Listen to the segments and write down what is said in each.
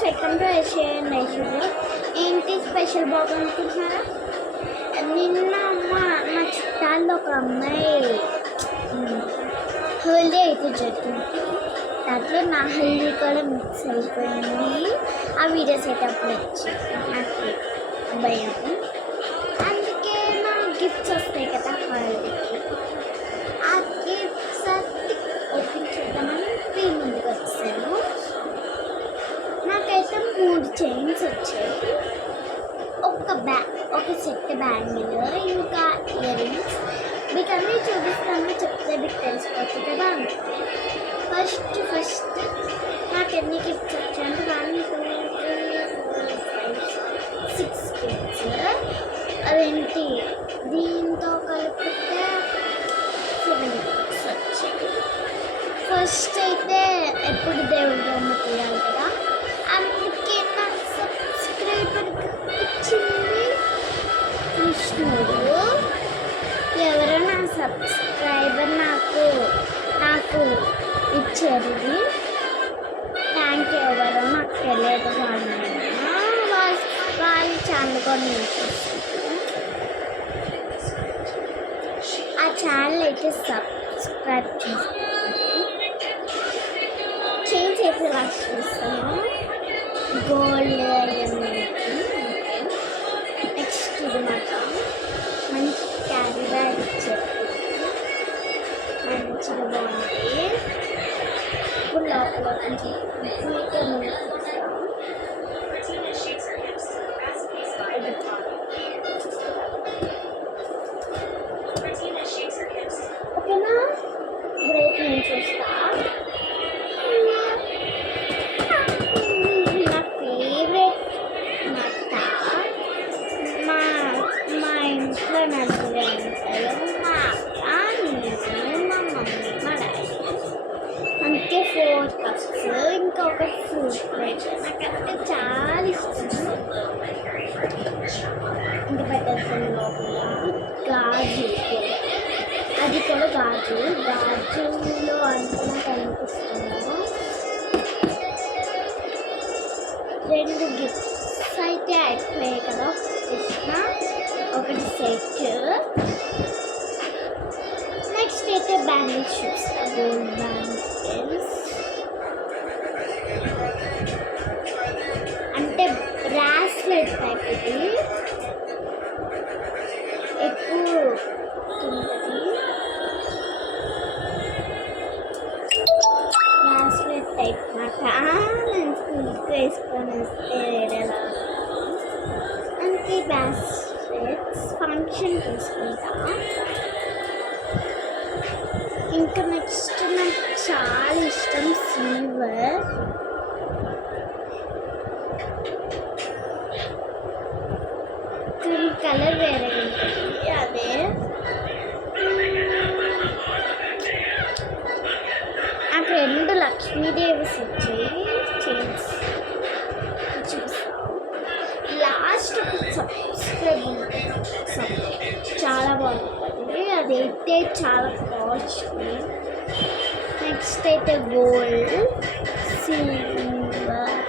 Friends, welcome to Asian ఐషులో. ఏంటి special బాబు అనుకుంటున్నారా? నిన్న మా చుట్టాల్లో ఒక అమ్మాయి హోలీ అయితే జరిగింది. దాంట్లో నా హోలీ కూడా మిక్స్ అయిపోయింది. ఆ వీడియోస్ అయితే అప్పుడు వచ్చాయి నాకు భయం. అందుకే నా గిఫ్ట్స్ వస్తాయి కదా హోలీకి, ఆ గిఫ్ట్స్ ఓపెన్ చేద్దామని మీ ముందుకు వచ్చాను. నాకైతే 3 చైన్స్ వచ్చాయి, ఒక సెట్ బ్యాంగిల్, ఇంకా ఇయర్ రింగ్స్. మీకు అన్నీ చూపిస్తాను, చెప్తే మీకు తెలిసిపోతుంది కదా. ఫస్ట్ నాకు ఎన్ని గిఫ్ట్స్ వచ్చాయంటే 1 2 3 4 5 6 గిఫ్ట్స్. అదేంటి దీంతో కలిపితే 7 గిఫ్ట్స్ వచ్చాయి. ఫస్ట్ అయితే ఎప్పుడు దేవుడు బొమ్మ తీయాలి కదా, అందుకే నా సబ్స్క్రైబర్కి వచ్చింది కృష్ణుడు. ఎవరో నా సబ్స్క్రైబర్ నాకు ఇచ్చారు. Thank you. ఎవరో నాకు తెలియదు, వాళ్ళు ఛానల్ కూడా నేర్చేస్తారు. ఆ ఛానల్ అయితే సబ్స్క్రైబ్ చేసుకోండి. చైన్స్ అయితే లాస్ట్ చూస్తాను. గోల్డ్ నెక్స్ట్ ఇది మాత్రం మంచి క్యారీ బ్యాగ్ ఇచ్చారు, మంచిగా బాగుంది. ఇప్పుడు లోపల ఓకేనా. బ్రేక్ నేను చూస్తా. నలుగురు ఉంటారు, మా అక్క, నేను, మా మమ్మీ, మా డాడీ. అందుకే 4 కప్స్, ఇంకా ఒక ఫ్రూట్ ప్లేట్. నాకంటే చాలా ఇష్టం. ఇంకా పెట్టేస్తాను లోపల గాజు, అది కూడా గాజులో అంతా కనిపిస్తున్నాను. 2 గిఫ్ట్స్ అయితే అయిపోయాయి కదా. ఒకటి సెట్. నెక్స్ట్ అయితే బ్యాంగిల్స్ చూస్తా. గోల్డ్ బ్యాంగిల్స్ అంటే బ్రాస్లెట్ టైప్. ఇది ఎక్కువ ఉంటుంది, బ్రాస్లెట్ టైప్ మాట. నేను స్కూల్కి వేసుకొని వస్తే వేరేలా. అందుకే ఫంక్షన్ తీసుకుంటా. ఇంకా నెక్స్ట్ నాకు చాలా ఇష్టం సిల్వర్. కలర్ వేరే ఉంటుంది. అదే నాకు 2 లక్ష్మీదేవి వచ్చాయి చైన్స్ చూస్తాం. లాస్ట్ సబ్స్క్రైబ్ చాలా బాగుంటుంది, అదైతే చాలా కాస్ట్లీ. నెక్స్ట్ అయితే గోల్డ్, సిల్వర్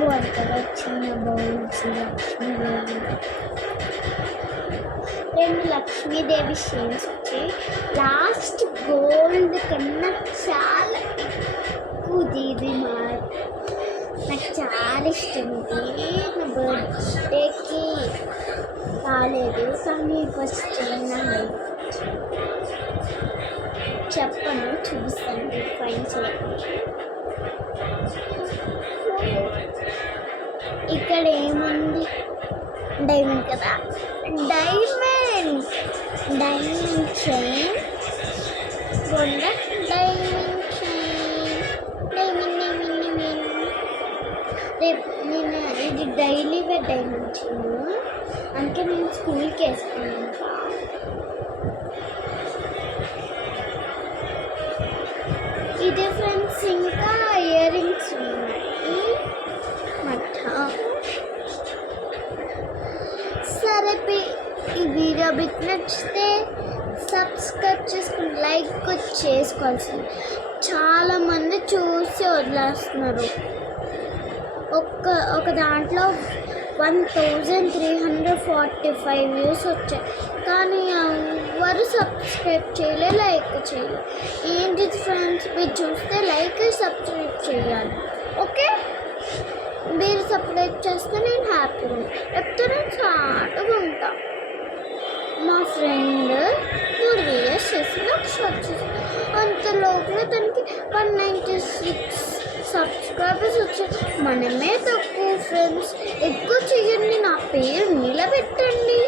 బాగుంది కదా. చిన్న బౌల్స్, లక్ష్మీదేవి, 2 లక్ష్మీదేవి షేడ్స్ వచ్చాయి. లాస్ట్ గోల్డ్ కన్నా చాలా ఎక్కువది. ఇది నాకు చాలా ఇష్టం. ఇది నా బర్త్డేకి రాలేదు, కానీ ఫస్ట్ చెప్పను, చూస్తాను ఫైన్ చేయండి. ఇక్కడ ఏముంది? డైమండ్ కదా, డైమండ్ చైన్, గొండ డైమండ్ చైన్, రేపు నేను ఇది డైలీ వేర్ డైమండ్ చైన్, అందుకే నేను స్కూల్కి వేసుకున్నాను. ఇదే ఫ్రెండ్స్, ఇంకా ఇయర్ రింగ్స్ ఉన్నాయి సరే, ఈ వీడియో మీకు నచ్చితే సబ్స్క్రైబ్ చేసుకుని లైక్ చేసుకోవాల్సింది. చాలామంది చూసి వదిలేస్తున్నారు. ఒక దాంట్లో 1345 వ్యూస్ వచ్చాయి, కానీ ఎవరు సబ్స్క్రైబ్ చేయలే, లైక్ చేయలేదు. ఏంటి ఫ్రెండ్స్, మీరు చూస్తే లైక్ సబ్స్క్రైబ్ చేయాలి. ఓకే, మీరు సబ్స్క్రైబ్ చేస్తే నేను హ్యాపీగా ఉంటాను, లేకపోతే నేను సాటుగా ఉంటాను. మా ఫ్రెండ్ 3 వీడియోస్ చేసి నాకు షార్ట్ చేసి అంతలోపల తనకి 196 సబ్స్క్రైబర్స్ వచ్చారు. మనమే తక్కువ ఫ్రెండ్స్, ఎక్కువ చేయండి, నా పేరు నిలబెట్టండి.